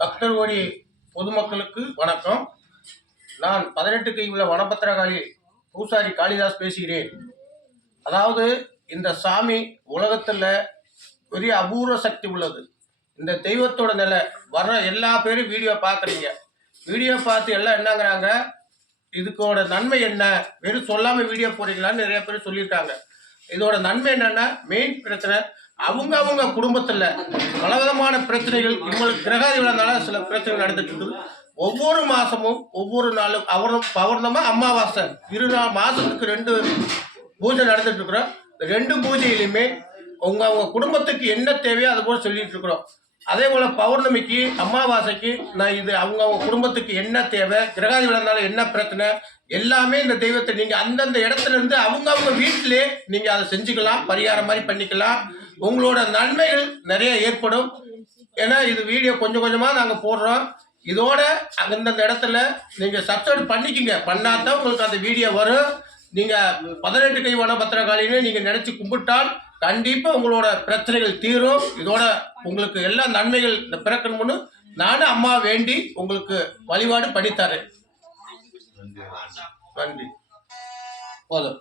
பக்தர் கோடி பொதுமக்களுக்கு வணக்கம். நான் 18 கை உள்ள வனபத்திரகாளி பூசாரி காளிதாஸ் பேசுகிறேன். அதாவது இந்த சாமி உலகத்தில் பெரிய அபூர்வ சக்தி உள்ளது. இந்த தெய்வத்தோட நிலை வர்ற எல்லா பேரும் வீடியோ பார்க்குறீங்க. வீடியோ பார்த்து எல்லாம் என்னங்கிறாங்க, இதுக்கோட நன்மை என்ன, வெறும் சொல்லாமல் வீடியோ போடுறீங்களான்னு நிறைய பேர் சொல்லியிருக்காங்க. இதோட நன்மை என்னன்னா, மெயின் பிரச்சனை அவங்க குடும்பத்தில் பலவிதமான பிரச்சனைகள், இவங்களுக்கு கிரகாதி விழானால சில பிரச்சனைகள் நடந்துட்டு இருக்குது. ஒவ்வொரு மாதமும் ஒவ்வொரு நாளும் பௌர்ணமா அமாவாசை 2 மாதத்துக்கு 2 பூஜை நடந்துட்டு இருக்கிறோம். 2 பூஜையிலுமே அவங்க குடும்பத்துக்கு என்ன தேவையோ அது போல் சொல்லிட்டு இருக்கிறோம். அதே போல் பௌர்ணமிக்கு அமாவாசைக்கு நான் இது அவங்க குடும்பத்துக்கு என்ன தேவை, கிரகாதி விழானால என்ன பிரச்சனை, எல்லாமே இந்த தெய்வத்தை நீங்கள் அந்தந்த இடத்துல இருந்து அவங்க வீட்டிலே நீங்கள் அதை செஞ்சுக்கலாம், பரிகாரம் மாதிரி பண்ணிக்கலாம். உங்களோட நன்மைகள் நிறைய ஏற்படும். ஏன்னா இது வீடியோ கொஞ்சம் கொஞ்சமாக நாங்கள் போடுறோம். இதோட அந்தந்த இடத்துல நீங்கள் சப்ஸ்கிரைப் பண்ணிக்கிங்க, பண்ணாதான் உங்களுக்கு அந்த வீடியோ வரும். நீங்கள் 18 கை வனபத்திரகாளின்னு நீங்கள் நினச்சி கும்பிட்டால் கண்டிப்பாக உங்களோட பிரச்சனைகள் தீரும். இதோட உங்களுக்கு எல்லா நன்மைகள் இந்த பிறக்கணும்னு நானும் அம்மா வேண்டி உங்களுக்கு வழிபாடு பண்ணித்தரேன். நன்றி. போதும்.